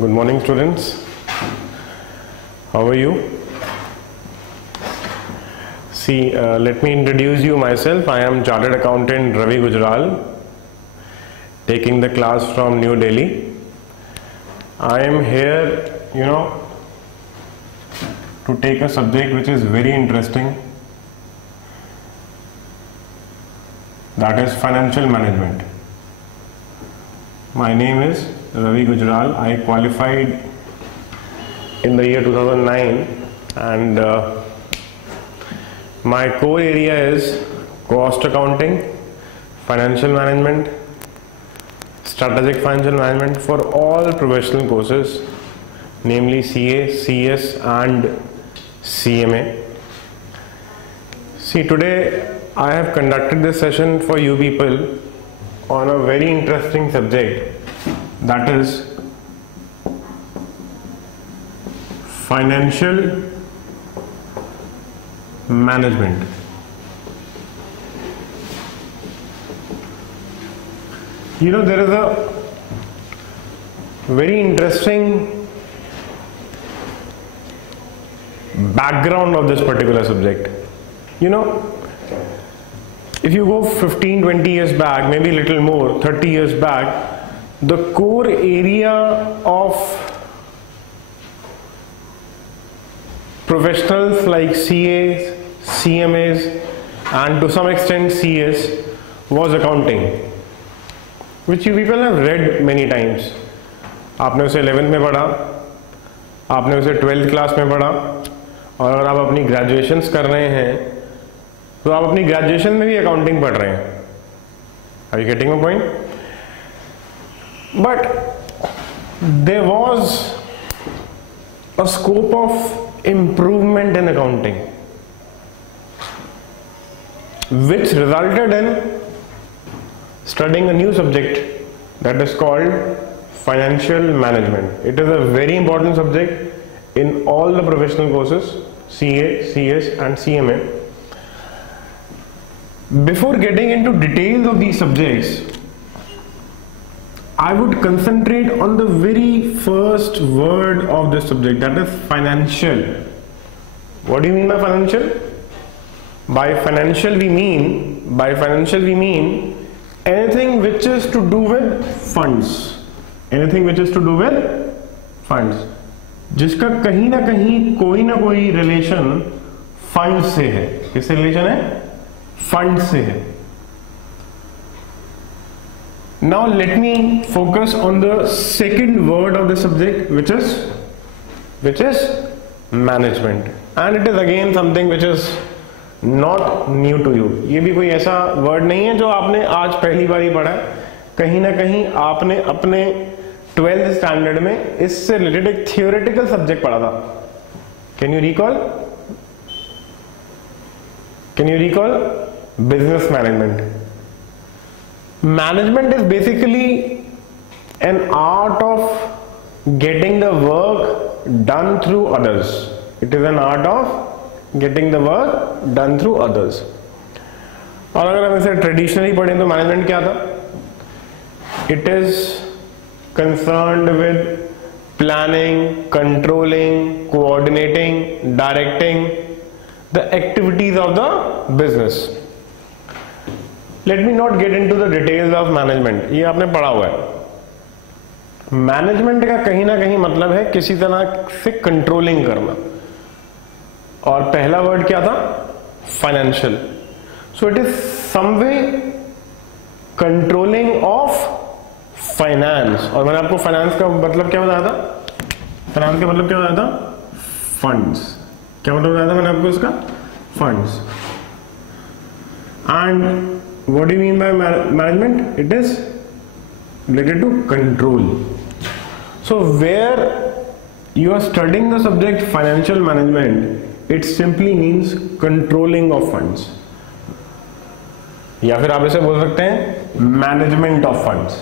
Good morning, students. How are you? See, let me introduce you myself. I am Chartered Accountant Ravi Gujral, taking the class from New Delhi. I am here, to take a subject which is very interesting. That is financial management. My name is Ravi Gujral. I qualified in the year 2009 and my core area is cost accounting, financial management, strategic financial management for all professional courses, namely CA, CS and CMA. See, today I have conducted this session for you people on a very interesting subject, that is financial management. There is a very interesting background of this particular subject. If you go 15-20 years back, maybe a little more, 30 years back, the core area of professionals like CAs, CMAs and to some extent CS was accounting, which you people have read many times. आपने उसे 11th में पढ़ा, आपने उसे 12th class में पढ़ा, और अगर आप अपनी ग्रेजुएशंस कर रहे हैं तो आप अपनी ग्रेजुएशन में भी अकाउंटिंग पढ़ रहे हैं. Are you getting my point? But there was a scope of improvement in accounting, which resulted in studying a new subject that is called financial management. It is a very important subject in all the professional courses, CA, CS and CMA. Before getting into details of these subjects, I would concentrate on the very first word of this subject, that is financial. What do you mean by financial? By financial we mean anything which is to do with funds. Anything which is to do with funds. जिसका कहीं ना कहीं कोई ना कोई relation fund से है. किससे रिलेशन है? फंड से है. Now let me focus on the second word of the subject, which is management, and it is again something which is not new to you. ये भी कोई ऐसा word नहीं है जो आपने आज पहली बार ही पढ़ा है. कहीं ना कहीं आपने अपने 12th स्टैंडर्ड में इससे रिलेटेड एक थियोरेटिकल सब्जेक्ट पढ़ा था. Can you recall business management? Management is basically an art of getting the work done through others. It is an art of getting the work done through others. और अगर हम इसे traditionally पढ़ें तो management क्या था? It is concerned with planning, controlling, coordinating, directing the activities of the business. Let me not get into the details of management. ये आपने पढ़ा हुआ है. मैनेजमेंट का कहीं ना कहीं मतलब है किसी तरह से कंट्रोलिंग करना, और पहला वर्ड क्या था? Financial. So it is some way controlling of finance. और मैंने आपको फाइनेंस का मतलब क्या बताया था? फाइनेंस का मतलब क्या बताया था? फंड्स. क्या मतलब बताया था मैंने आपको इसका? Funds. And what do you mean by management? It is related to control. So where you are studying the subject financial management, it simply means controlling of funds, या फिर आप इसे बोल सकते हैं मैनेजमेंट ऑफ फंड्स.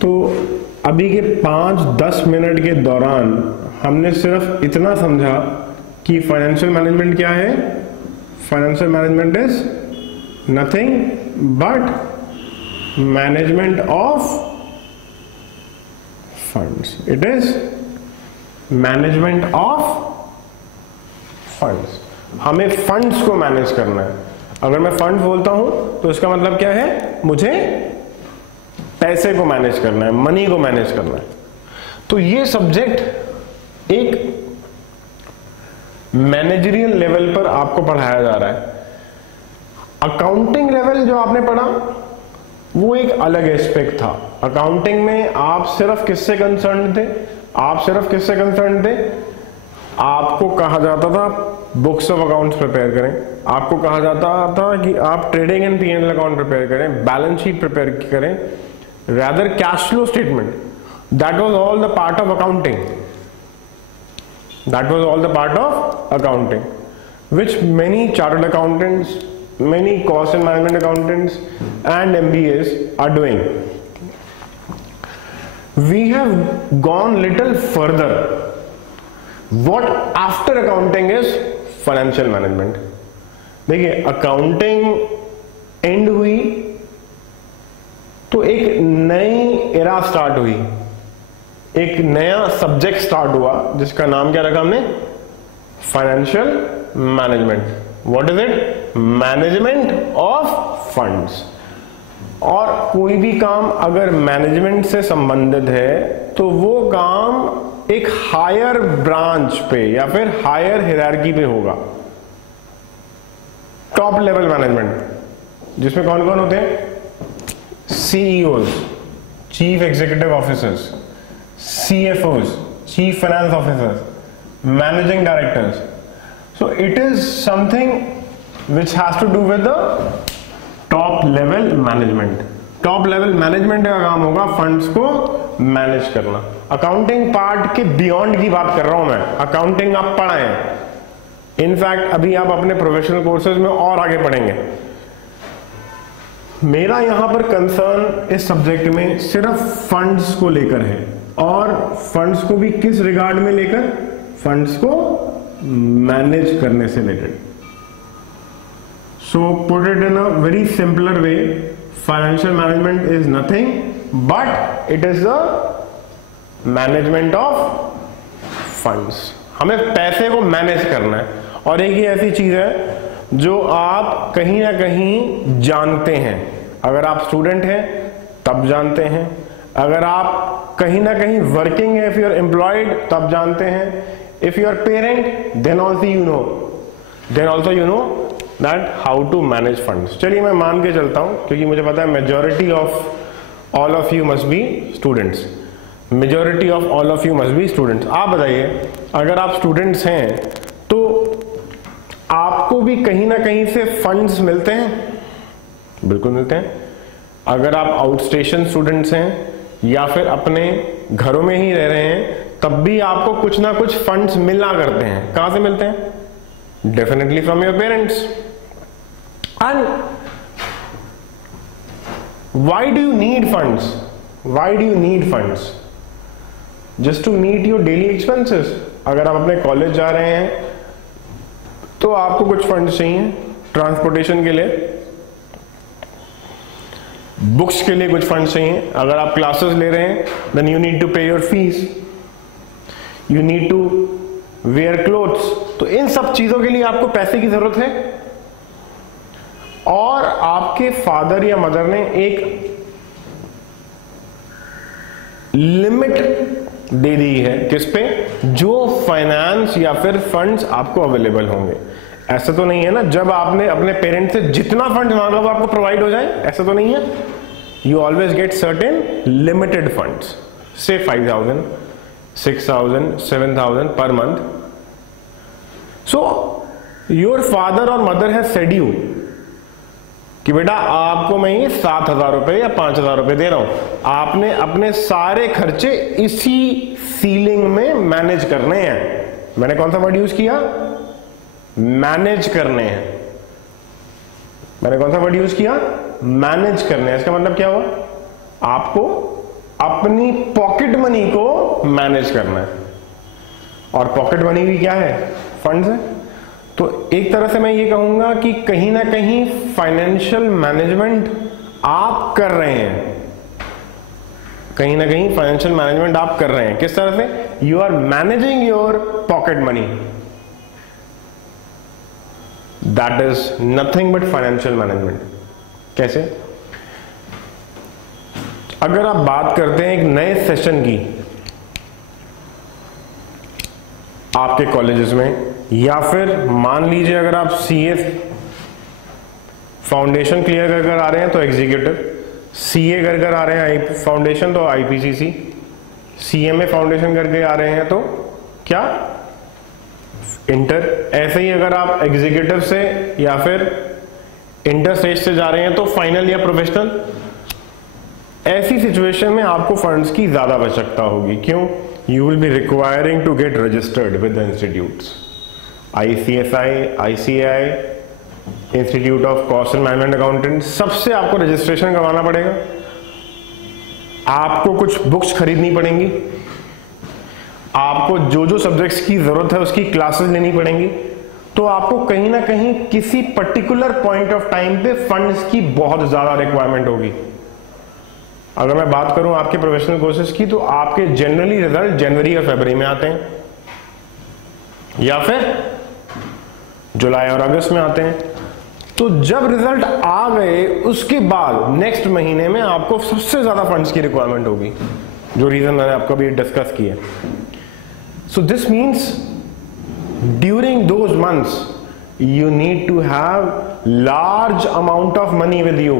तो अभी के 5-10 मिनट के दौरान हमने सिर्फ इतना समझा कि फाइनेंशियल मैनेजमेंट क्या है. Financial management is nothing but management of funds, it is management of funds. हमें फंड्स को मैनेज करना है। अगर मैं फंड्स बोलता हूं तो इसका मतलब क्या है, मुझे पैसे को मैनेज करना है, मनी को मैनेज करना है। तो ये सब्जेक्ट एक मैनेजरियल लेवल पर आपको पढ़ाया जा रहा है। अकाउंटिंग लेवल जो आपने पढ़ा वो एक अलग एस्पेक्ट था। अकाउंटिंग में आप सिर्फ किससे कंसर्न थे, आपको कहा जाता था बुक्स ऑफ अकाउंट्स प्रिपेयर करें, आपको कहा जाता था कि आप trading and P&L account prepare करें, बैलेंस शीट प्रिपेयर करें, rather cash flow statement. That was all the part of accounting, which many chartered accountants, many cost and management accountants and MBAs are doing. We have gone little further. What after accounting is financial management. देखिए accounting and हुई तो एक नई era start हुई, एक नया subject start हुआ जिसका नाम क्या रखा हमने, financial management. What is it, management of funds. और कोई भी काम अगर मैनेजमेंट से संबंधित है तो वो काम एक हायर ब्रांच पे या फिर हायर हायरार्की पे होगा, टॉप लेवल मैनेजमेंट, जिसमें कौन कौन होते हैं, CEOs, chief executive officers, CFOs, chief finance officers, managing directors. So it is something which has to do with the top level management. Top level management का काम होगा फंड्स को मैनेज करना। अकाउंटिंग पार्ट के बियॉन्ड की बात कर रहा हूं मैं। अकाउंटिंग आप पढ़ाएं, इनफैक्ट अभी आप अपने प्रोफेशनल कोर्सेज में और आगे पढ़ेंगे। मेरा यहां पर कंसर्न इस सब्जेक्ट में सिर्फ फंड्स को लेकर है, और फंड्स को भी किस रिगार्ड में लेकर, फंड्स को मैनेज करने से related. So put it in a very simpler way, financial management is nothing but it is the management of funds. हमें पैसे को मैनेज करना है, और एक ही ऐसी चीज है जो आप कहीं ना कहीं जानते हैं। अगर आप स्टूडेंट हैं तब जानते हैं, अगर आप कहीं ना कहीं वर्किंग है, इफ यू आर एम्प्लॉयड तब जानते हैं, if you are parent then also you know that how to manage funds. चलिए मैं मान के चलता हूं, क्योंकि मुझे पता है majority of all of you must be students, majority of all of you must be students. आप बताइए, अगर आप स्टूडेंट्स हैं तो आपको भी कहीं ना कहीं से फंड्स मिलते हैं? बिल्कुल मिलते हैं। अगर आप आउट स्टेशन स्टूडेंट्स हैं या फिर अपने घरों में ही रह रहे हैं तब भी आपको कुछ ना कुछ फंड्स मिला करते हैं। कहां से मिलते हैं? Definitely from your parents. And why do you need funds? Why do you need funds? Just to meet your daily expenses. अगर आप अपने कॉलेज जा रहे हैं तो आपको कुछ फंड्स चाहिए, ट्रांसपोर्टेशन के लिए, बुक्स के लिए कुछ फंड्स चाहिए। अगर आप क्लासेस ले रहे हैं then you need to pay your fees, you need to wear clothes. तो इन सब चीजों के लिए आपको पैसे की जरूरत है, और आपके फादर या मदर ने एक लिमिट दे दी है किस पे, जो फाइनेंस या फिर फंड्स आपको अवेलेबल होंगे। ऐसा तो नहीं है ना जब आपने अपने पेरेंट्स से जितना फंड मांगा वो आपको प्रोवाइड हो जाए, ऐसा तो नहीं है। You always get certain limited funds, से 5,000, 6,000, 7,000 per month. So your father और मदर हैज सेड यू कि बेटा आपको मैं ये 7,000 रुपए या 5,000 रुपए दे रहा हूं, आपने अपने सारे खर्चे इसी सीलिंग में मैनेज करने हैं। मैंने कौन सा वर्ड यूज किया? मैनेज करने हैं। मैंने कौन सा वर्ड यूज किया? मैनेज करने हैं। इसका मतलब क्या हुआ? आपको अपनी पॉकेट मनी को मैनेज करना है, और पॉकेट मनी भी क्या है? फंड्स है। तो एक तरह से मैं ये कहूंगा कि कहीं ना कहीं फाइनेंशियल मैनेजमेंट आप कर रहे हैं, कहीं ना कहीं फाइनेंशियल मैनेजमेंट आप कर रहे हैं। किस तरह से? You are managing your pocket money, that is nothing but financial management. कैसे? अगर आप बात करते हैं एक नए सेशन की आपके कॉलेजेस में, या फिर मान लीजिए अगर आप सीए फाउंडेशन क्लियर कर कर आ रहे हैं तो एग्जीक्यूटिव, सीए कर कर आ रहे हैं फाउंडेशन तो आईपीसीसी, सीएमए फाउंडेशन करके आ रहे हैं तो क्या? इंटर। ऐसे ही अगर आप एग्जीक्यूटिव से या फिर इंटर स्टेज से जा रहे हैं तो फाइनल या प्रोफेशनल। ऐसी सिचुएशन में आपको फंड्स की ज्यादा आवश्यकता होगी। क्यों? You will be requiring to get registered with the institutes, ICSI, ICI, institute of cost and management accountant, सबसे आपको रजिस्ट्रेशन करवाना पड़ेगा। आपको कुछ बुक्स खरीदनी पड़ेंगी, आपको जो जो सब्जेक्ट्स की जरूरत है उसकी क्लासेस लेनी पड़ेंगी। तो आपको कहीं ना कहीं किसी पर्टिकुलर पॉइंट ऑफ टाइम पे फंड्स की बहुत ज्यादा रिक्वायरमेंट होगी। अगर मैं बात करूं आपके प्रोफेशनल कोर्सेज की, तो आपके जनरली रिजल्ट जनवरी और फरवरी में आते हैं, या फिर जुलाई और अगस्त में आते हैं। तो जब रिजल्ट आ गए उसके बाद नेक्स्ट महीने में आपको सबसे ज्यादा फंड्स की रिक्वायरमेंट होगी, जो रीजन मैंने आपको अभी डिस्कस किया। So this means during those months you need to have large amount of money with you।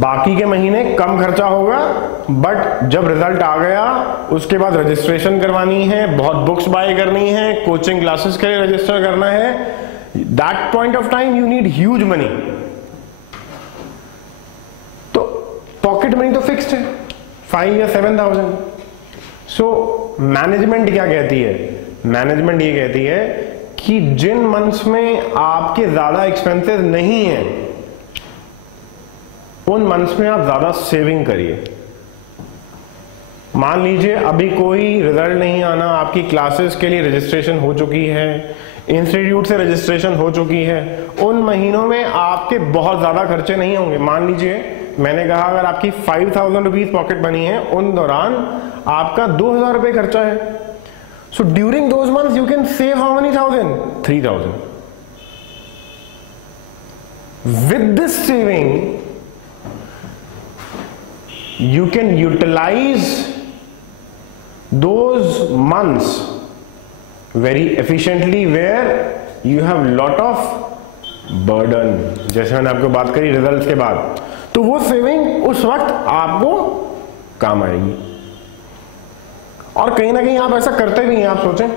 बाकी के महीने कम खर्चा होगा, बट जब रिजल्ट आ गया उसके बाद रजिस्ट्रेशन करवानी है, बहुत बुक्स बाय करनी है, कोचिंग क्लासेस के लिए रजिस्टर करना है, that point of time you need huge money. तो पॉकेट मनी तो फिक्स्ड है 5 या 7,000। सो मैनेजमेंट क्या कहती है? मैनेजमेंट ये कहती है कि जिन मंथ्स में आपके ज्यादा एक्सपेंसेस नहीं है उन मंथ्स में आप ज्यादा सेविंग करिए। मान लीजिए अभी कोई रिजल्ट नहीं आना, आपकी क्लासेस के लिए रजिस्ट्रेशन हो चुकी है, इंस्टीट्यूट से रजिस्ट्रेशन हो चुकी है, उन महीनों में आपके बहुत ज्यादा खर्चे नहीं होंगे। मान लीजिए मैंने कहा अगर आपकी 5,000 रुपीज पॉकेट बनी है, उन दौरान आपका 2,000 रुपए खर्चा है। So during those months you can save how many thousand? 3,000. With this saving you can utilize those months very efficiently where you have lot of burden। जैसे मैंने आपको बात करी रिजल्ट के बाद, तो वो सेविंग उस वक्त आपको काम आएगी। और कहीं ना कहीं आप ऐसा करते भी हैं। आप सोचें,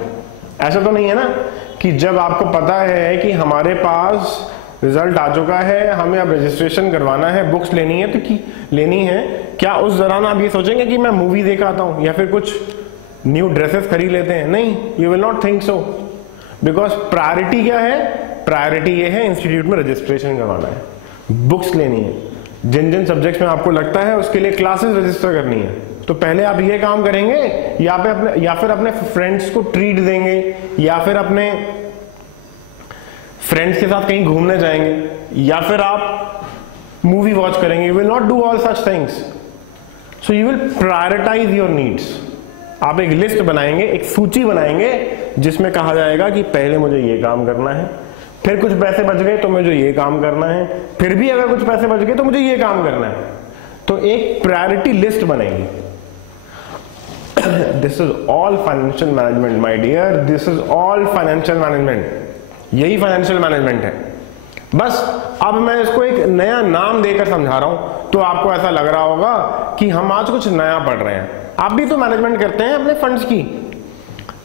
ऐसा तो नहीं है ना कि जब आपको पता है कि हमारे पास रिजल्ट आ चुका है, हमें अब रजिस्ट्रेशन करवाना है, बुक्स लेनी है, तो की लेनी है, क्या उस दौरान आप ये सोचेंगे कि मैं मूवी देख आता हूं या फिर कुछ न्यू ड्रेसेस खरीद लेते हैं? नहीं, you will not think so, because priority क्या है? प्रायोरिटी ये है इंस्टीट्यूट में रजिस्ट्रेशन करवाना है, बुक्स लेनी है, जिन जिन सब्जेक्ट्स में आपको लगता है उसके लिए क्लासेस रजिस्टर करनी है। तो पहले आप ये काम करेंगे, या फिर अपने फ्रेंड्स को ट्रीट देंगे, या फिर अपने फ्रेंड्स के साथ कहीं घूमने जाएंगे, या फिर आप मूवी वॉच करेंगे। You will not do all such things. So you will prioritise your needs. आप एक लिस्ट बनाएंगे, एक सूची बनाएंगे जिसमें कहा जाएगा कि पहले मुझे ये काम करना है, फिर कुछ पैसे बच गए तो मुझे ये काम करना है, फिर भी अगर कुछ पैसे बच गए तो मुझे ये काम करना है। तो एक प्रायोरिटी लिस्ट बनेगी। This is all financial management my dear, this is all financial management. यही फाइनेंशियल मैनेजमेंट है। बस अब मैं इसको एक नया नाम देकर समझा रहा हूं, तो आपको ऐसा लग रहा होगा कि हम आज कुछ नया पढ़ रहे हैं। आप भी तो मैनेजमेंट करते हैं अपने फंड्स की।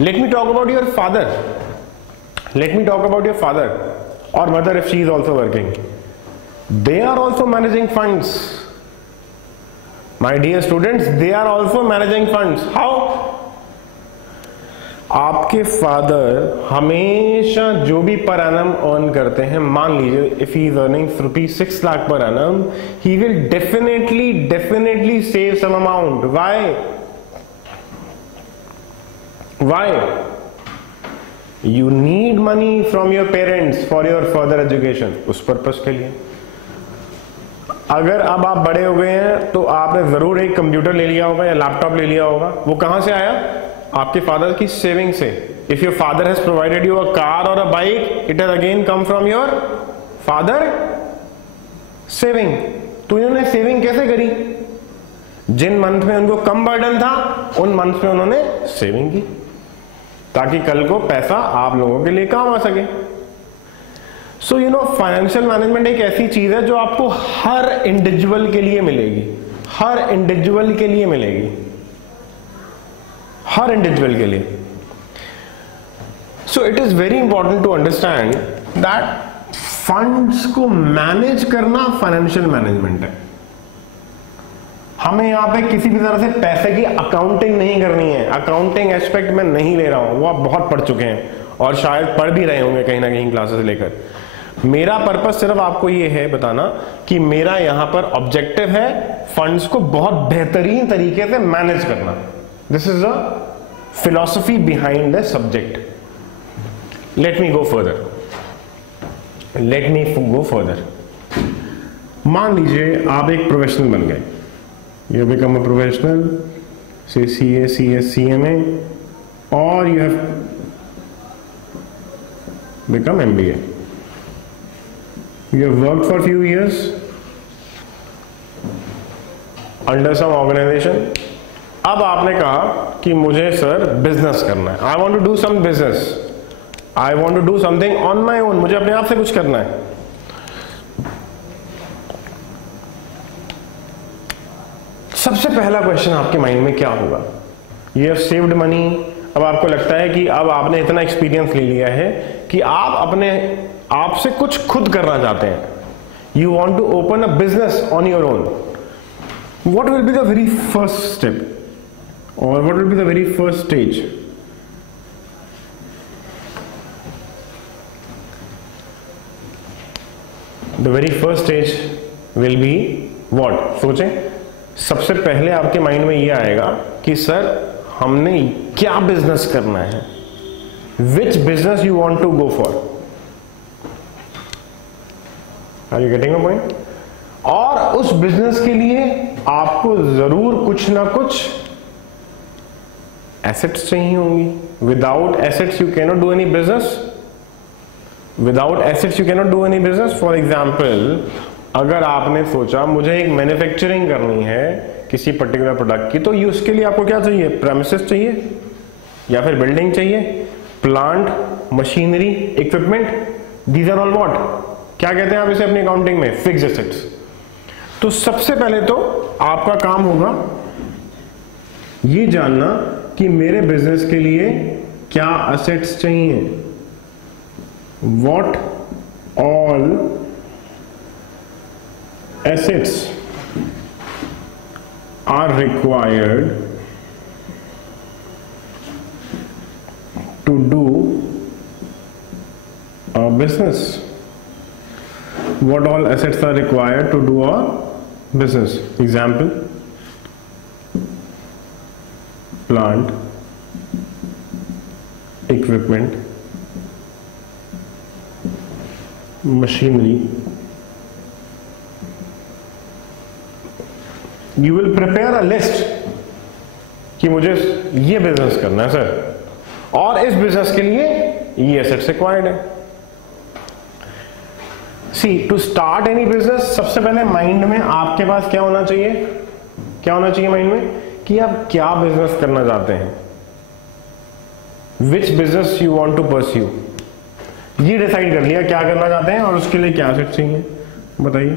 Let me talk about your father, let me talk about your father और mother if she is also working, they are also managing funds. My dear students, they are also managing funds. How? आपके father हमेशा जो भी per annum earn करते हैं, मान लीजिए if he is earning ₹6 lakh per annum, he will definitely save some amount. Why? You need money from your parents for your further education, उस purpose के लिए। अगर अब आप बड़े हो गए हैं तो आपने जरूर एक कंप्यूटर ले लिया होगा या लैपटॉप ले लिया होगा। वो कहां से आया? आपके फादर की सेविंग से। If your father has provided you a car और a bike, it has again come from your father saving. तो इन्होंने सेविंग कैसे करी? जिन मंथ में उनको कम बर्डन था उन मंथ में उन्होंने सेविंग की, ताकि कल को पैसा आप लोगों के लिए काम आ सके। So you know, financial management एक ऐसी चीज है जो आपको हर इंडिविजुअल के लिए मिलेगी, हर इंडिविजुअल के लिए मिलेगी, हर इंडिविजुअल के लिए। So it is very important to understand that funds को मैनेज करना फाइनेंशियल मैनेजमेंट है। हमें यहां पे किसी भी तरह से पैसे की अकाउंटिंग नहीं करनी है। अकाउंटिंग एस्पेक्ट में नहीं ले रहा हूं, वो आप बहुत पढ़ चुके हैं और शायद पढ़ भी रहे होंगे कहीं ना कहीं क्लासेस लेकर। मेरा पर्पस सिर्फ आपको ये है बताना कि मेरा यहां पर ऑब्जेक्टिव है फंड्स को बहुत बेहतरीन तरीके से मैनेज करना। This is a philosophy behind the subject. Let me go further. मान लीजिए आप एक प्रोफेशनल बन गए, you become a professional, say CA, CS, CMA, or you have become MBA. You have worked for a few years under some organization. अब आपने कहा कि मुझे सर बिजनेस करना है, I want to do some business, I want to do something on my own, मुझे अपने आप से कुछ करना है। सबसे पहला क्वेश्चन आपके माइंड में क्या होगा? You have saved money. अब आपको लगता है कि अब आपने इतना एक्सपीरियंस ले लिया है कि आप अपने आप से कुछ खुद करना चाहते हैं। You want to open a business on your own. What will be the very first step और what will be the very first stage? The very first stage will be what? सोचें। सबसे पहले आपके माइंड में यह आएगा कि sir हमने क्या बिजनेस करना है, which business you want to go for. Are you getting a point? और उस बिजनेस के लिए आपको जरूर कुछ ना कुछ एसेट्स चाहिए होंगी। Without assets you can not do any business. Without assets you can not do any business. For example, अगर आपने सोचा मुझे एक मैन्युफैक्चरिंग करनी है किसी पर्टिकुलर प्रोडक्ट की, तो उसके लिए आपको क्या चाहिए? प्रेमिसेस चाहिए या फिर बिल्डिंग चाहिए, plant, machinery, equipment. These are all what? क्या कहते हैं आप इसे अपनी अकाउंटिंग में? Fixed assets. तो सबसे पहले तो आपका काम होगा ये जानना कि मेरे बिजनेस के लिए क्या एसेट्स चाहिए। What all assets are required to do a business. What all assets are required to do a business? Example: plant, equipment, machinery. You will prepare a list कि मुझे ये बिजनेस करना है सर, और इस बिजनेस के लिए ये एसेट्स रिक्वायर्ड है। सी, टू स्टार्ट एनी बिजनेस, सबसे पहले माइंड में आपके पास क्या होना चाहिए? क्या होना चाहिए माइंड में? कि आप क्या बिजनेस करना चाहते हैं, which business you want to pursue. ये डिसाइड कर लिया क्या करना चाहते हैं और उसके लिए क्या एसेट्स चाहिए, बताइए।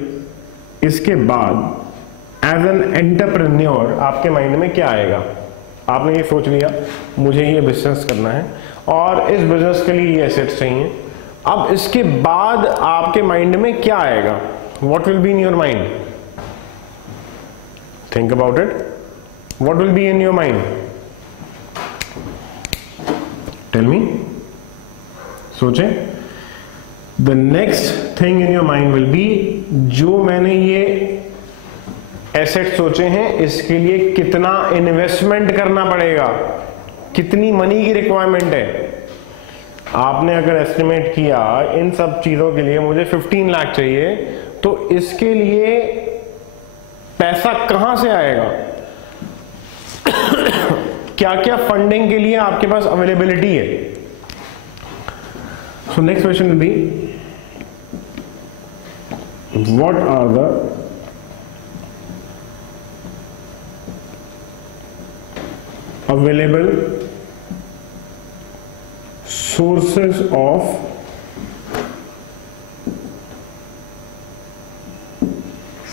इसके बाद एज एन एंटरप्रेन्योर आपके माइंड में क्या आएगा? आपने ये सोच लिया मुझे ये बिजनेस करना है और इस बिजनेस के लिए ये एसेट्स चाहिए। अब इसके बाद आपके माइंड में क्या आएगा? What will be in your mind? Think about it. What will be in your mind? Tell me. सोचें। The next thing in your mind will be, जो मैंने ये एसेट सोचे हैं इसके लिए कितना इन्वेस्टमेंट करना पड़ेगा, कितनी मनी की रिक्वायरमेंट है। आपने अगर एस्टिमेट किया इन सब चीजों के लिए मुझे 15 लाख चाहिए, तो इसके लिए पैसा कहां से आएगा? क्या क्या फंडिंग के लिए आपके पास अवेलेबिलिटी है? So next question will be what are the available sources of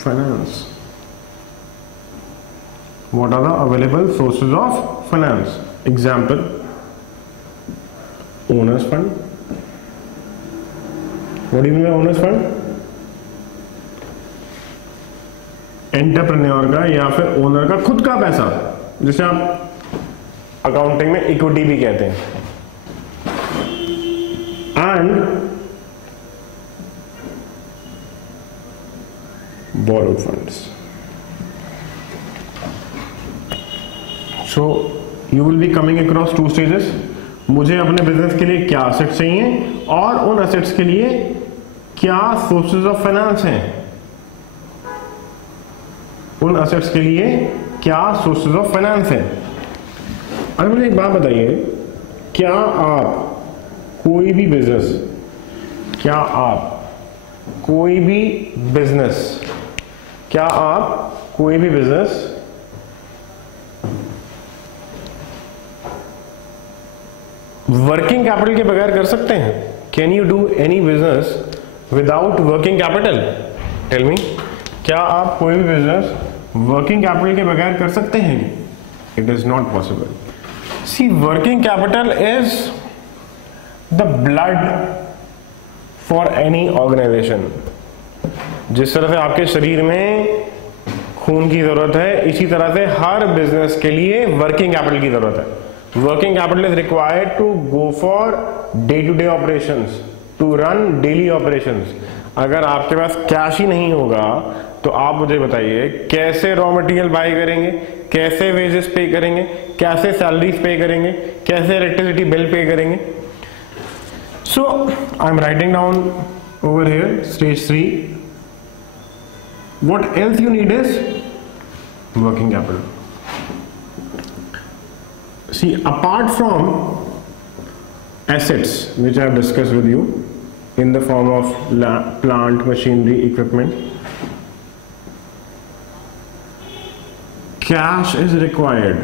finance? What are the available sources of finance? Example, owners fund. What do you mean by owners fund? Entrepreneur का या फिर owner का खुद का पैसा, जिसे आप accounting में इक्विटी भी कहते हैं. And borrowed funds. So you will be coming across two stages. मुझे अपने बिजनेस के लिए क्या असेट्स चाहिए और उन असेट्स के लिए क्या सोर्सेज ऑफ फाइनेंस हैं. उन असेट्स के लिए क्या सोर्सेज ऑफ फाइनेंस हैं. अरे मुझे एक बात बताइए, क्या आप कोई भी बिजनेस वर्किंग कैपिटल के बगैर कर सकते हैं? Can you do any business without working capital? Tell me, क्या आप कोई भी बिजनेस वर्किंग कैपिटल के बगैर कर सकते हैं? It is not possible. See, working capital is the blood for any organization. जिस तरह से आपके शरीर में खून की जरूरत है, इसी तरह से हर बिजनेस के लिए वर्किंग कैपिटल की जरूरत है. Working capital is required to go for day to day operations, to run daily operations. अगर आपके पास कैश ही नहीं होगा तो आप मुझे बताइए कैसे रॉ मटेरियल बाय करेंगे, कैसे वेजेस पे करेंगे, कैसे सैलरीज पे करेंगे, कैसे इलेक्ट्रिसिटी बिल पे करेंगे. So I am writing down over here stage 3. What else you need is working capital. See, apart from assets which I have discussed with you in the form of plant, machinery, equipment, cash is required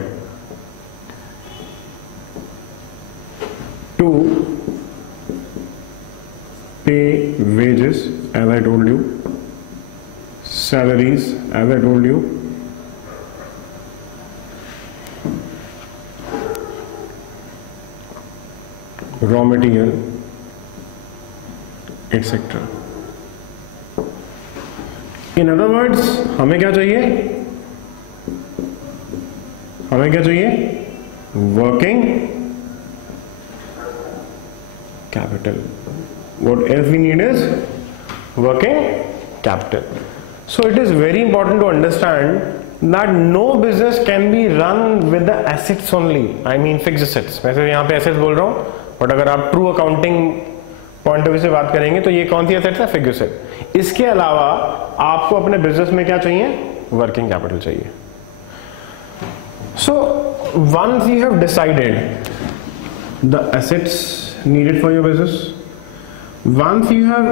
to pay wages, as I told you, salaries, as I told you, raw material, etc. In other words, हमें क्या चाहिए? हमें क्या चाहिए? Working capital. What else we need is working capital. So it is very important to understand that no business can be run with the assets only. I mean fixed assets. मैं सिर्फ यहाँ पे assets बोल रहा हूँ, but अगर आप true accounting point of view से बात करेंगे तो ये कौन सी एसेट्स है? Fixed asset. इसके अलावा आपको अपने बिजनेस में क्या चाहिए? वर्किंग कैपिटल चाहिए. So once you have decided the assets needed for your business, once you have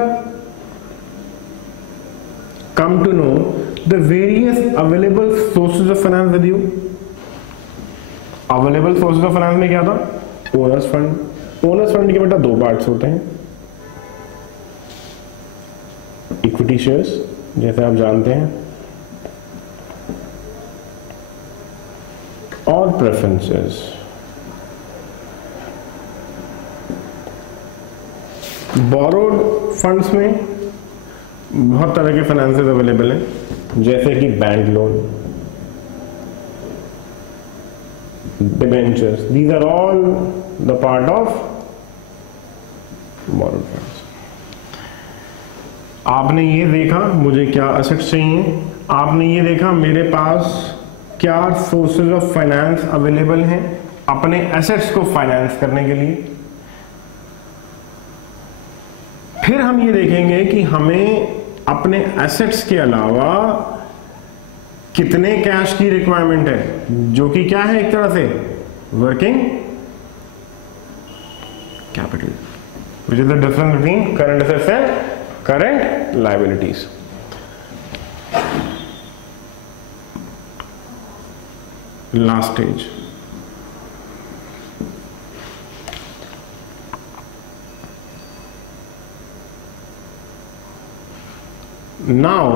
come to know the various available sources of finance with you. Available sources of finance में क्या था? Owner's fund. Owner's fund के बेटा दो parts होते हैं. Equity shares, जैसे आप जानते हैं, और प्रेफरेंसेस. बोरोड फंड्स में बहुत तरह के फाइनेंसेस अवेलेबल हैं, जैसे कि bank loan, debentures. These are all the part of borrowed funds. आपने ये देखा मुझे क्या असेट्स चाहिए, आपने ये देखा मेरे पास क्या सोर्सेज ऑफ फाइनेंस अवेलेबल हैं अपने एसेट्स को फाइनेंस करने के लिए. फिर हम ये देखेंगे कि हमें अपने एसेट्स के अलावा कितने कैश की रिक्वायरमेंट है, जो कि क्या है एक तरह से working capital, which is the difference between current assets and current liabilities. Last stage. Now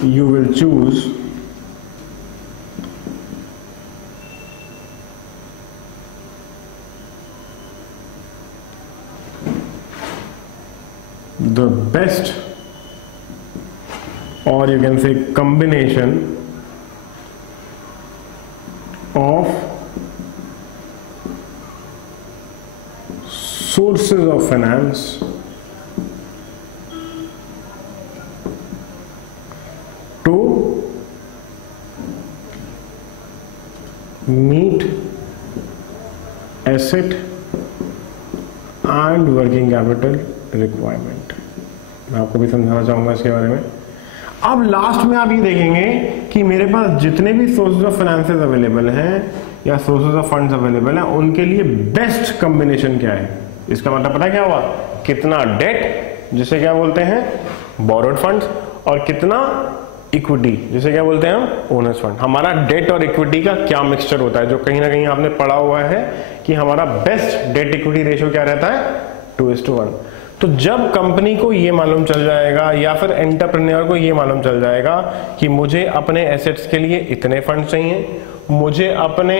you will choose the best, or you can say combination of sources of finance to meet asset and working capital requirement. मैं आपको भी समझाना चाहूंगा इसके बारे में. अब last में आप ये देखेंगे कि मेरे पास जितने भी सोर्सेज ऑफ फाइनेंसेस अवेलेबल हैं या सोर्सेज ऑफ फंड्स अवेलेबल हैं, उनके लिए बेस्ट कॉम्बिनेशन क्या है. इसका मतलब पता क्या हुआ, कितना डेट जिसे क्या बोलते हैं बोरोड फंड्स, और कितना इक्विटी जिसे क्या बोलते हैं हम ओनर्स फंड. हमारा डेट और इक्विटी का क्या मिक्सचर होता है, जो कहीं ना कहीं आपने पढ़ा हुआ है कि हमारा बेस्ट डेट इक्विटी रेशियो क्या रहता है 2:1. तो जब कंपनी को ये मालूम चल जाएगा या फिर एंटरप्रेन्योर को ये मालूम चल जाएगा कि मुझे अपने एसेट्स के लिए इतने फंड चाहिए, मुझे अपने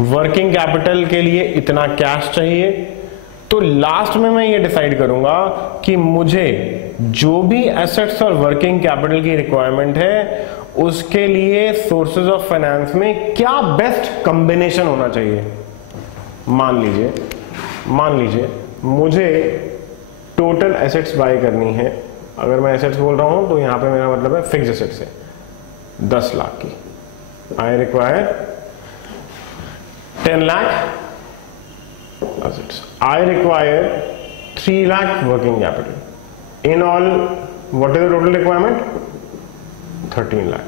वर्किंग कैपिटल के लिए इतना कैश चाहिए, तो लास्ट में मैं ये डिसाइड करूंगा कि मुझे जो भी एसेट्स और वर्किंग कैपिटल की रिक्वायरमेंट है उसके लिए सोर्सेज ऑफ फाइनेंस में क्या बेस्ट कॉम्बिनेशन होना चाहिए. मान लीजिए मुझे टोटल एसेट्स बाय करनी है. अगर मैं एसेट्स बोल रहा हूं तो यहां पे मेरा मतलब है फिक्स एसेट्स है 10 लाख की. I require 10 lakh assets. I require 3 lakh working capital. In all, what is the total requirement? 13 lakh.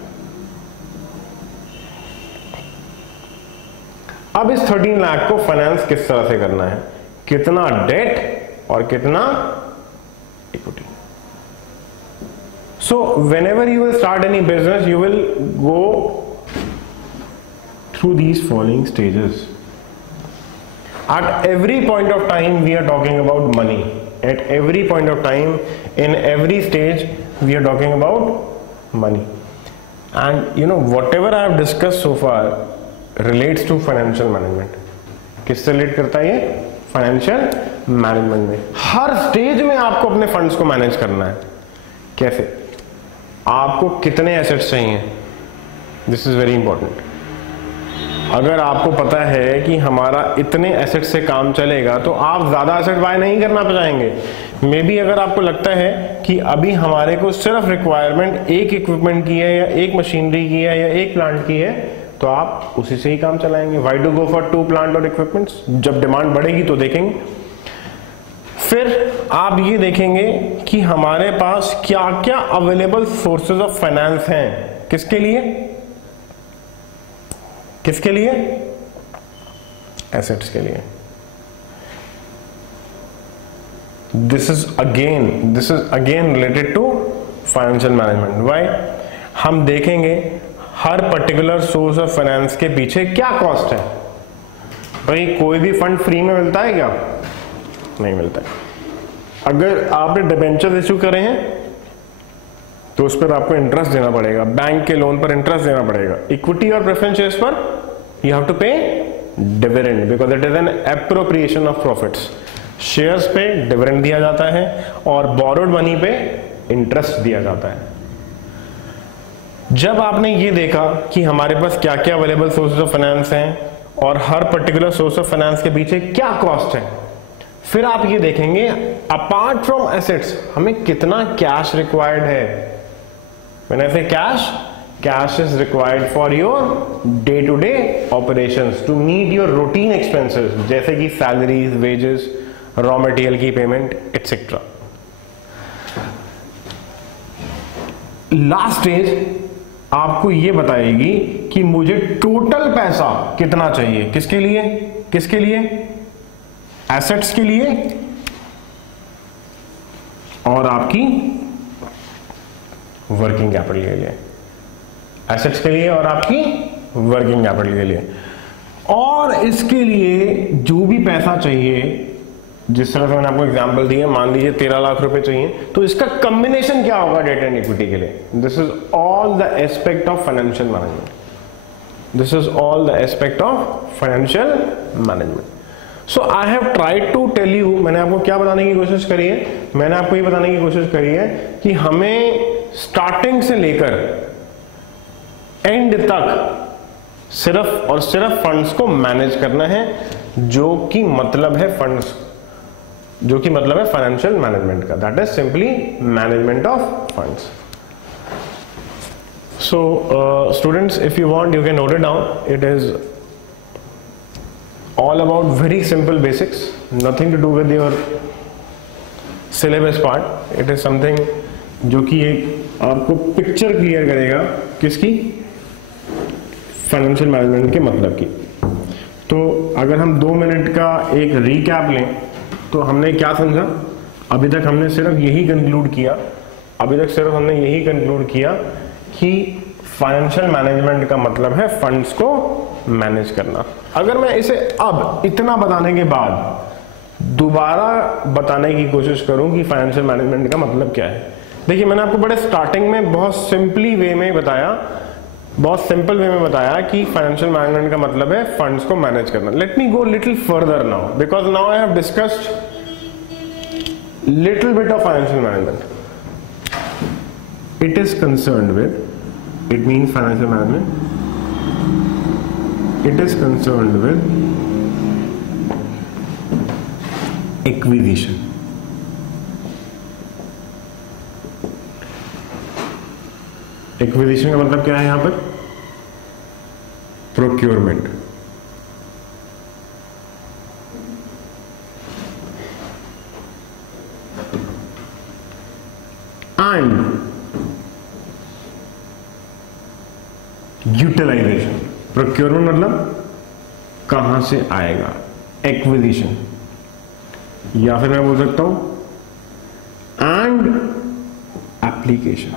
अब इस 13 लाख को फाइनेंस किस तरह से करना है, कितना डेट और कितना equity. So whenever you will start any business, you will go through these following stages. At every point of time we are talking about money. At every point of time, in every stage, we are talking about money. And you know, whatever I have discussed so far relates to financial management. किससे relate करता है ये? Financial management में. हर stage में आपको अपने funds को manage करना है. कैसे? आपको कितने एसेट्स चाहिए, दिस इज वेरी इंपॉर्टेंट. अगर आपको पता है कि हमारा इतने एसेट से काम चलेगा तो आप ज्यादा एसेट बाय नहीं करना चाहेंगे. मे बी अगर आपको लगता है कि अभी हमारे को सिर्फ रिक्वायरमेंट एक इक्विपमेंट की है या एक मशीनरी की है या एक प्लांट की है, तो आप उसी से ही काम चलाएंगे. Why to go for 2 plant और इक्विपमेंट्स. जब डिमांड बढ़ेगी तो देखेंगे. फिर आप ये देखेंगे कि हमारे पास क्या क्या अवेलेबल सोर्सेज ऑफ फाइनेंस हैं. किसके लिए? एसेट्स के लिए. This is again related to financial management. Why? हम देखेंगे हर पर्टिकुलर सोर्स ऑफ फाइनेंस के पीछे क्या कॉस्ट है. भाई कोई भी फंड फ्री में मिलता है क्या? नहीं मिलता है. अगर आपने डिबेंचर इश्यू करे हैं तो उस पर आपको इंटरेस्ट देना पड़ेगा. बैंक के लोन पर इंटरेस्ट देना पड़ेगा. इक्विटी और प्रेफरेंस शेयर्स पर यू हैव टू पे dividend because it is an appropriation of profits. Shares पे डिविडेंड दिया जाता है और बोरोड मनी पे इंटरेस्ट दिया जाता है. जब आपने ये देखा कि हमारे पास क्या क्या अवेलेबल सोर्सेज ऑफ फाइनेंस हैं और हर पर्टिकुलर सोर्स ऑफ फाइनेंस के पीछे क्या कॉस्ट है, फिर आप ये देखेंगे अपार्ट फ्रॉम एसेट्स हमें कितना कैश रिक्वायर्ड है. When I say cash is required for your day-to-day operations to meet your routine expenses जैसे कि salaries, wages, raw material की payment, etc. लास्ट स्टेज आपको ये बताएगी कि मुझे टोटल पैसा कितना चाहिए, किसके लिए, किसके लिए, एसेट्स के लिए और आपकी वर्किंग कैपिटल के लिए, एसेट्स के लिए और आपकी वर्किंग कैपिटल के लिए। और इसके लिए जो भी पैसा चाहिए, जिस तरह से मैंने आपको एग्जांपल दिया, मान लीजिए 13 लाख रुपए चाहिए, तो इसका कॉम्बिनेशन क्या होगा डेट एंड इक्विटी के लिए। This is all the aspect of financial management, this is all the aspect of financial management. So I have tried to tell you, मैंने आपको क्या बताने की कोशिश करी है, मैंने आपको ये बताने की कोशिश करी है कि हमें स्टार्टिंग से लेकर एंड तक सिर्फ और सिर्फ फंड्स को मैनेज करना है, जो कि मतलब है फंड्स, जो कि मतलब है फाइनेंशियल मैनेजमेंट का, that is simply management of funds. So students, if you want you can note it down, it is all about very simple basics, nothing to do with your syllabus part. It is something जो कि एक आपको picture clear करेगा किसकी, financial management के मतलब की। तो अगर हम 2 मिनट का एक रीकैप लें तो हमने क्या समझा, अभी तक हमने सिर्फ यही कंक्लूड किया, अभी तक सिर्फ हमने यही कंक्लूड किया कि फाइनेंशियल मैनेजमेंट का मतलब है फंड्स को मैनेज करना। अगर मैं इसे अब इतना बताने के बाद दोबारा बताने की कोशिश करूं कि फाइनेंशियल मैनेजमेंट का मतलब क्या है, देखिए मैंने आपको बड़े स्टार्टिंग में बहुत सिंपली वे में बताया, बहुत सिंपल वे में बताया कि फाइनेंशियल मैनेजमेंट का मतलब है फंड्स को मैनेज करना। Let me go little further now, because now I have discussed little bit of financial management. It is concerned with, it means financial management, it is concerned with acquisition, acquisition का मतलब क्या है यहां पर, procurement, and utilisation. Procurement मतलब कहां से आएगा, एक्विजिशन, या फिर मैं बोल सकता हूं एंड एप्लीकेशन।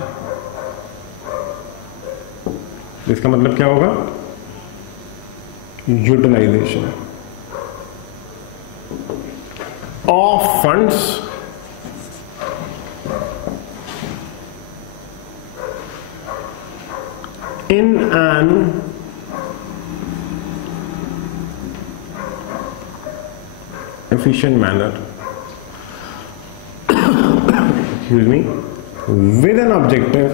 इसका मतलब क्या होगा, utilisation of funds in an efficient manner, excuse me, with an objective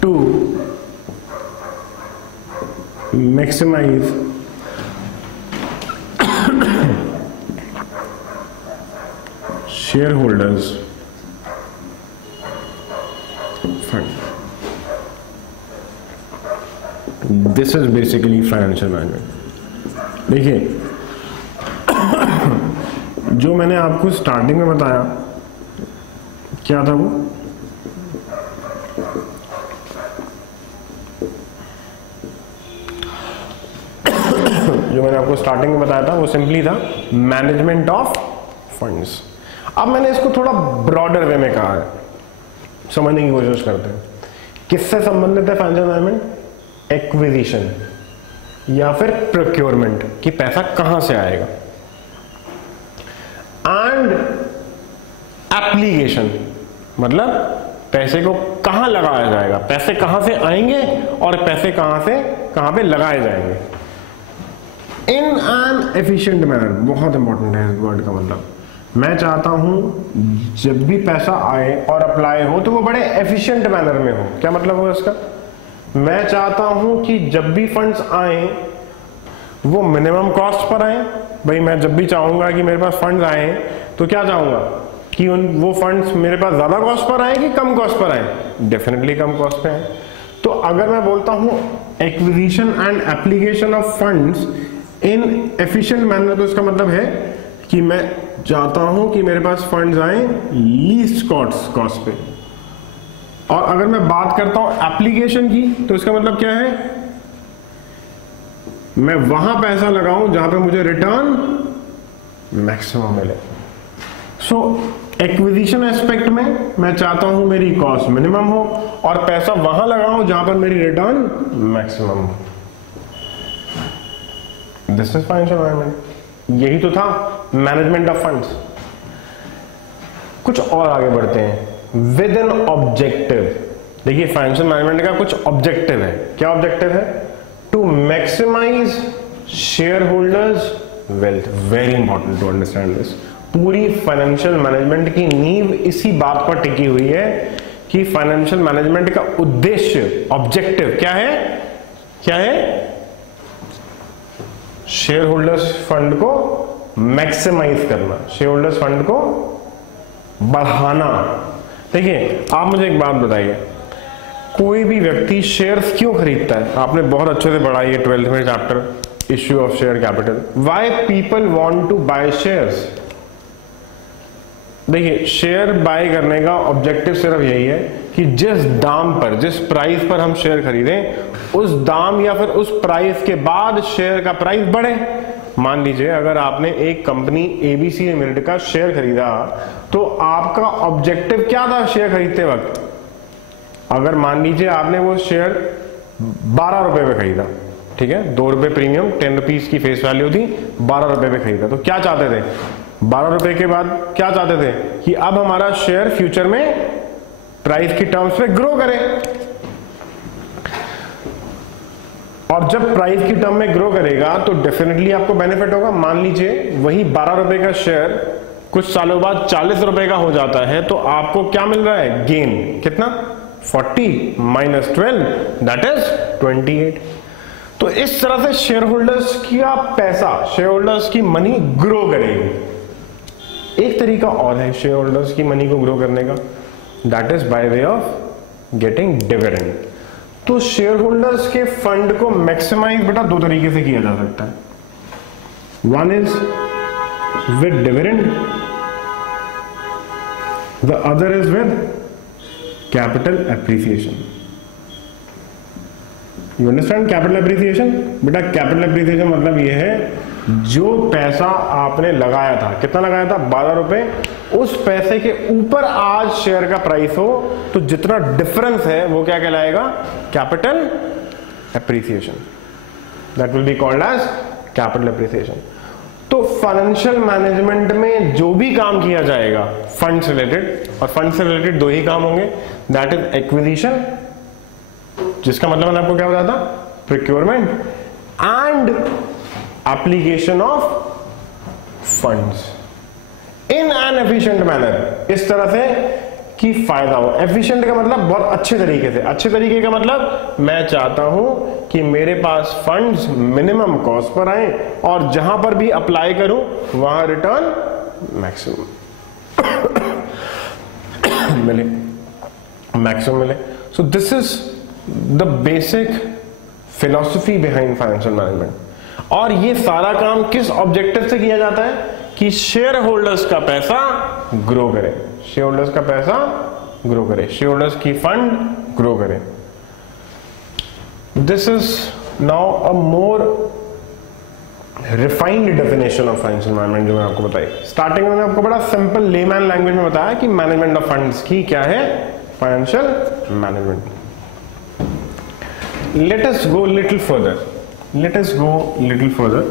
to maximize shareholders this is basically financial management. देखिए जो मैंने आपको स्टार्टिंग में बताया क्या था, वो जो मैंने आपको स्टार्टिंग में बताया था वो सिंपली था मैनेजमेंट ऑफ फंड्स। अब मैंने इसको थोड़ा ब्रॉडर वे में कहा है, समझने की कोशिश करते हैं। किससे संबंधित है फाइनेंशियल मैनेजमेंट, एक्विजिशन या फिर प्रोक्योरमेंट, कि पैसा कहां से आएगा, एंड एप्लीकेशन मतलब पैसे को कहां लगाया जाएगा, पैसे कहां से आएंगे और पैसे कहां पे लगाए जाएंगे। इन एन एफिशिएंट मैनर, बहुत इंपॉर्टेंट है इस वर्ड का मतलब। मैं चाहता हूं जब भी पैसा आए और अप्लाई हो तो वो बड़े एफिशिएंट मैनर में हो। क्या मतलब होगा इसका, मैं चाहता हूं कि जब भी फंड्स आए वो मिनिमम कॉस्ट पर आए। भाई मैं जब भी चाहूंगा कि मेरे पास फंड्स आए तो क्या चाहूंगा कि वो फंड्स मेरे पास ज्यादा कॉस्ट पर आए कि कम कॉस्ट पर आए, डेफिनेटली कम कॉस्ट पे आए। तो अगर मैं बोलता हूं acquisition and application of funds in efficient manner, तो इसका मतलब है कि मैं चाहता हूं कि मेरे पास फंड्स आए लीस्ट कॉस्ट पे। और अगर मैं बात करता हूं एप्लीकेशन की, तो इसका मतलब क्या है, मैं वहां पैसा लगाऊं जहां पे मुझे रिटर्न मैक्सिमम मिले। सो एक्विजिशन एस्पेक्ट में मैं चाहता हूं मेरी कॉस्ट मिनिमम हो और पैसा वहां लगाऊं जहां पर मेरी रिटर्न मैक्सिमम हो। This is financial management. यही तो था मैनेजमेंट ऑफ फंड्स। कुछ और आगे बढ़ते हैं। With an objective. देखिए फाइनेंशियल मैनेजमेंट का कुछ ऑब्जेक्टिव है। क्या ऑब्जेक्टिव है? To maximise share holders wealth. Very important to understand this. पूरी फाइनेंशियल मैनेजमेंट की नींव इसी बात पर टिकी हुई है कि फाइनेंशियल मैनेजमेंट का उद्देश्य, ऑब्जेक्टिव क्या है? क्या है? शेयर होल्डर्स फंड को मैक्सिमाइज करना, शेयर होल्डर्स फंड को बढ़ाना। देखिए आप मुझे एक बात बताइए, कोई भी व्यक्ति शेयर्स क्यों खरीदता है? आपने बहुत अच्छे से पढ़ा है 12th में chapter issue of share capital. Why people want to buy shares? देखिए शेयर बाय करने का ऑब्जेक्टिव सिर्फ यही है कि जिस दाम पर, जिस प्राइस पर हम शेयर खरीदें, उस दाम या फिर उस प्राइस के बाद शेयर का प्राइस बढ़े। मान लीजिए अगर आपने एक कंपनी एबीसी लिमिटेड का शेयर खरीदा, तो आपका ऑब्जेक्टिव क्या था शेयर खरीदते वक्त? अगर मान लीजिए आपने वो शेयर 12 रुपए पे खरीदा, ठीक है, 2 रुपए प्रीमियम, 10 रुपीज की फेस वैल्यू थी, 12 रुपए पे खरीदा, तो क्या चाहते थे? 12 रुपए के बाद क्या चाहते थे कि अब हमारा शेयर फ्यूचर में प्राइस की टर्म्स में ग्रो करे। और जब प्राइस की टर्म में ग्रो करेगा तो डेफिनेटली आपको बेनिफिट होगा। मान लीजिए वही 12 रुपए का शेयर कुछ सालों बाद 40 रुपए का हो जाता है, तो आपको क्या मिल रहा है? गेन। कितना? 40 माइनस 12 दैट इज 28। तो इस तरह से शेयर होल्डर्स का पैसा, शेयर होल्डर्स की मनी ग्रो करेगी। एक तरीका और है शेयर होल्डर्स की मनी को ग्रो करने का, that is by way of getting dividend. तो शेयर होल्डर्स के फंड को मैक्सिमाइज बेटा 2 तरीके से किया जा सकता है। One is with dividend, the other is with capital appreciation. You understand capital appreciation? बेटा कैपिटल एप्रिसिएशन मतलब यह है जो पैसा आपने लगाया था, कितना लगाया था? 12 रुपए, उस पैसे के ऊपर आज शेयर का प्राइस हो तो जितना डिफरेंस है वो क्या कहलाएगा? Capital appreciation. That will be called as capital appreciation. तो फाइनेंशियल मैनेजमेंट में जो भी काम किया जाएगा फंड से रिलेटेड, और फंड से रिलेटेड 2 ही काम होंगे, दैट इज एक्विजिशन, जिसका मतलब मैंने आपको क्या बताया था? Procurement, and application of funds in an efficient manner. इस तरह से कि फायदा हो। एफिशिएंट का मतलब बहुत अच्छे तरीके से। अच्छे तरीके का मतलब मैं चाहता हूं कि मेरे पास फंड्स मिनिमम कॉस्ट पर आए और जहां पर भी अप्लाई करूं वहां रिटर्न मैक्सिमम मिले, मैक्सिमम मिले। So this is the basic philosophy behind financial management. और ये सारा काम किस ऑब्जेक्टिव से किया जाता है? कि शेयर होल्डर्स का पैसा ग्रो करे, शेयर होल्डर्स का पैसा ग्रो करे, शेयर होल्डर्स की फंड ग्रो करे। This is now a more refined definition of financial management जो मैं आपको बताई। स्टार्टिंग में आपको बड़ा सिंपल लेमैन लैंग्वेज में बताया कि मैनेजमेंट ऑफ फंड्स की क्या है? Financial management. Let us go little further, let us go little further।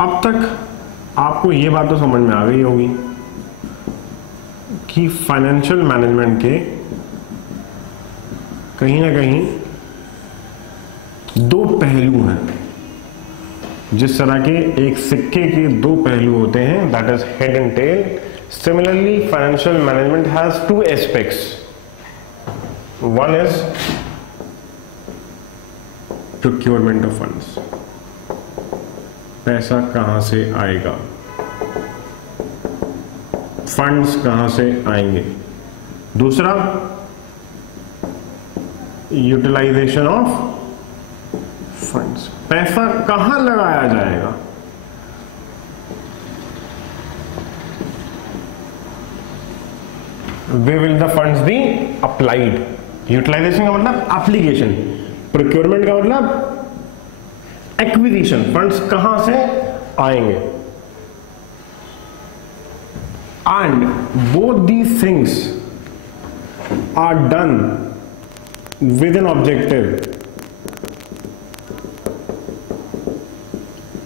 अब तक आपको ये बात तो समझ में आ गई होगी कि फाइनेंशियल मैनेजमेंट के कहीं ना कहीं 2 पहलू हैं। जिस तरह के एक सिक्के के 2 पहलू होते हैं, that is head and tail, similarly financial management has 2 aspects. One is procurement of funds, पैसा कहां से आएगा, फंड्स कहां से आएंगे। दूसरा, यूटिलाइजेशन ऑफ फंड्स, पैसा कहां लगाया जाएगा। Where will the funds be applied? Utilisation का मतलब एप्लीकेशन, प्रोक्योरमेंट का मतलब एक्विजिशन, फंड्स कहां से आएंगे। And both these things are done with an objective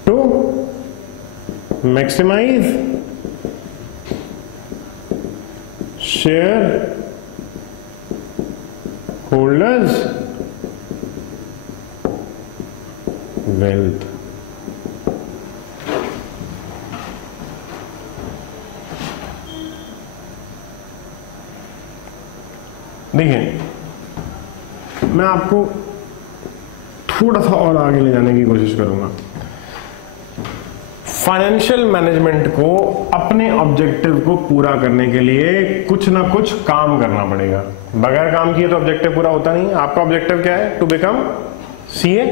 to maximise share holders wealth. देखिए, मैं आपको थोड़ा सा और आगे ले जाने की कोशिश करूंगा। फाइनेंशियल मैनेजमेंट को अपने ऑब्जेक्टिव को पूरा करने के लिए कुछ ना कुछ काम करना पड़ेगा। बगैर काम किए तो ऑब्जेक्टिव पूरा होता नहीं। आपका ऑब्जेक्टिव क्या है? To become CA,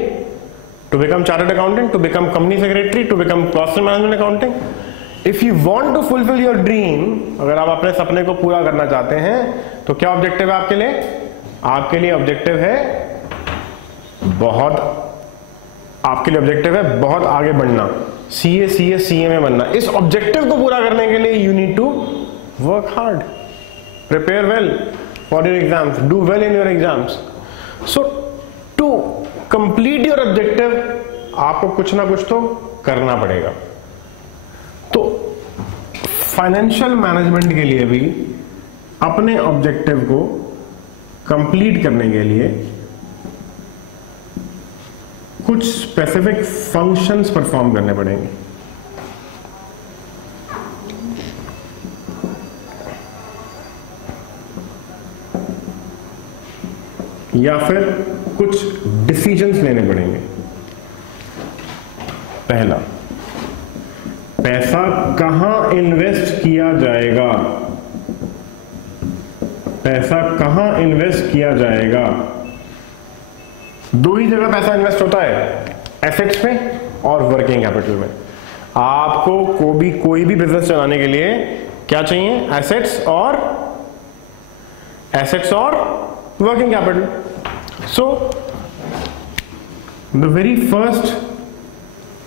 to become chartered accountant, to become company secretary, to become cost management accounting. If you want to fulfil your dream, अगर आप अपने सपने को पूरा करना चाहते हैं तो क्या ऑब्जेक्टिव है आपके लिए? आपके लिए ऑब्जेक्टिव है बहुत आगे बढ़ना, सीए में बनना। इस ऑब्जेक्टिव को पूरा करने के लिए you need to work hard, prepare well for your exams, do well in your exams. So to complete your objective आपको कुछ ना कुछ तो करना पड़ेगा। तो फाइनेंशियल मैनेजमेंट के लिए भी अपने ऑब्जेक्टिव को कंप्लीट करने के लिए कुछ स्पेसिफिक फंक्शंस परफॉर्म करने पड़ेंगे। या फिर कुछ डिसीजंस लेने पड़ेंगे। पहला, पैसा कहां इन्वेस्ट किया जाएगा। पैसा कहां इन्वेस्ट किया जाएगा? दो ही जगह पैसा इन्वेस्ट होता है, एसेट्स में और वर्किंग कैपिटल में। आपको कोई भी बिजनेस चलाने के लिए क्या चाहिए? एसेट्स और working capital. So the very first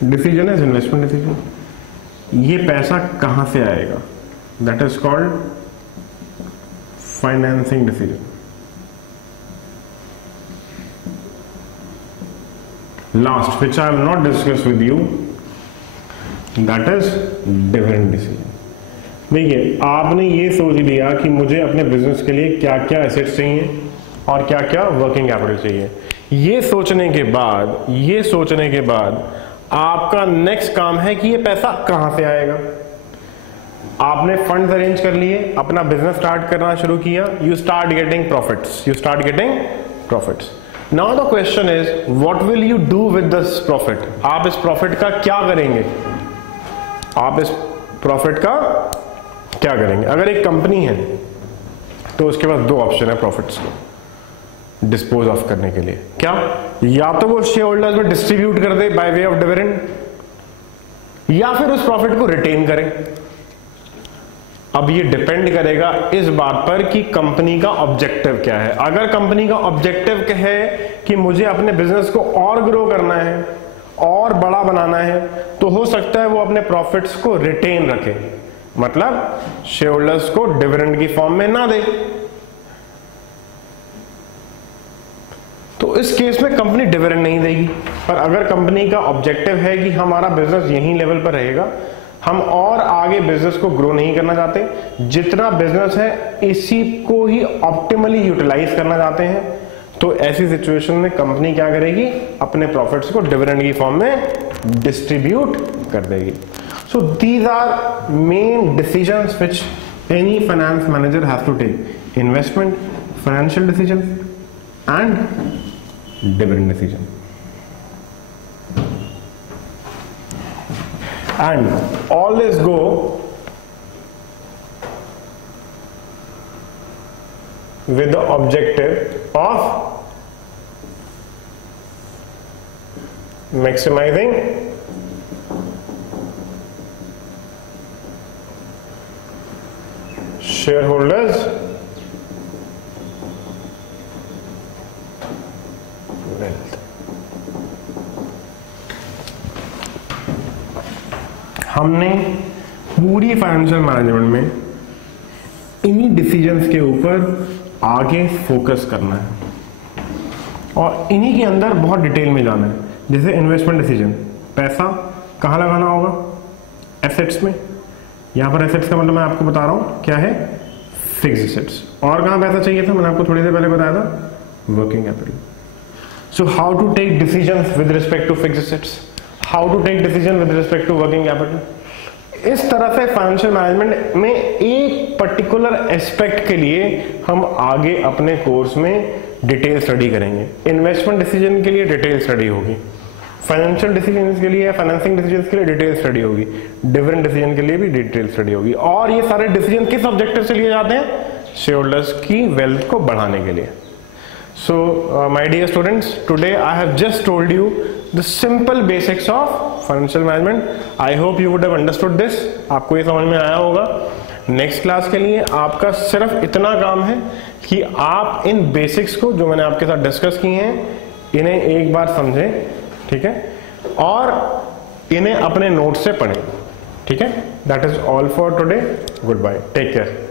decision is investment decision. ये पैसा कहां से आएगा? That is called financing decision. Last, which I have not discussed with you, that is dividend decision. देखिए, आपने ये सोच लिया कि मुझे अपने बिजनेस के लिए क्या क्या एसेट्स चाहिए और क्या क्या वर्किंग कैपिटल चाहिए। ये सोचने के बाद आपका नेक्स्ट काम है कि ये पैसा कहां से आएगा। आपने फंड्स अरेंज कर लिए, अपना बिजनेस स्टार्ट करना शुरू किया, you start getting profits. Now the question is, what will you do with this profit? आप इस प्रॉफिट का क्या करेंगे? अगर एक कंपनी है तो उसके पास दो ऑप्शन है प्रॉफिट्स को डिस्पोज ऑफ करने के लिए। क्या? या तो वो शेयर होल्डर्स में डिस्ट्रीब्यूट कर दे बाय वे ऑफ डिविडेंड, या फिर उस प्रॉफिट को रिटेन करें। अब ये डिपेंड करेगा इस बात पर कि कंपनी का ऑब्जेक्टिव क्या है। अगर कंपनी का ऑब्जेक्टिव है कि मुझे अपने बिजनेस को और ग्रो करना है और बड़ा बनाना है, तो हो सकता है वो अपने प्रॉफिट्स को रिटेन रखे, मतलब शेयर होल्डर्स को डिविडेंड की फॉर्म में ना दे। तो इस केस में कंपनी डिविडेंड नहीं देगी। पर अगर कंपनी का ऑब्जेक्टिव है कि हमारा बिजनेस यही लेवल पर रहेगा, हम और आगे बिजनेस को ग्रो नहीं करना चाहते, जितना बिजनेस है इसी को ही ऑप्टिमली यूटिलाइज करना चाहते हैं, तो ऐसी सिचुएशन में कंपनी क्या करेगी? अपने प्रॉफिट्स को डिविडेंड की फॉर्म में डिस्ट्रीब्यूट कर देगी। So these are main decisions which any finance manager has to take: investment, financial decision and dividend decision. And always go with the objective of maximizing shareholders wealth। हमने पूरी financial management में इन्हीं decisions के ऊपर आगे focus करना है और इन्हीं के अंदर बहुत डिटेल में जाना है। जैसे इन्वेस्टमेंट डिसीजन, पैसा कहाँ लगाना होगा, एसेट्स में। यहाँ पर एसेट्स का मतलब मैं आपको बता रहा हूँ क्या है, फिक्स्ड एसेट्स। और कहाँ पैसा चाहिए था, मैंने आपको थोड़ी देर पहले बताया था, working capital. So how to take decisions with respect to fixed assets, how to take decision with respect to working capital. इस तरह से फाइनेंशियल मैनेजमेंट में एक पर्टिकुलर एस्पेक्ट के लिए हम आगे अपने कोर्स में डिटेल स्टडी करेंगे। इन्वेस्टमेंट डिसीजन के लिए डिटेल स्टडी होगी, फाइनेंशियल डिसीजन के लिए, फाइनेंसिंग डिसीजन के लिए डिटेल स्टडी होगी, डिविडेंड डिसीजन के लिए भी डिटेल स्टडी होगी। और ये सारे डिसीजन किस ऑब्जेक्टिव से लिए जाते हैं, शेयर होल्डर्स की वेल्थ को बढ़ाने के लिए। So my dear students, today I have just told you the simple basics of financial management. I hope you would have understood this. आपको ये समझ में आया होगा। नेक्स्ट क्लास के लिए आपका सिर्फ इतना काम है कि आप इन बेसिक्स को जो मैंने आपके साथ डिस्कस किए हैं इन्हें एक बार समझें, ठीक है, और इन्हें अपने नोट से पढ़ें, ठीक है। That is all for today. Good bye, take care.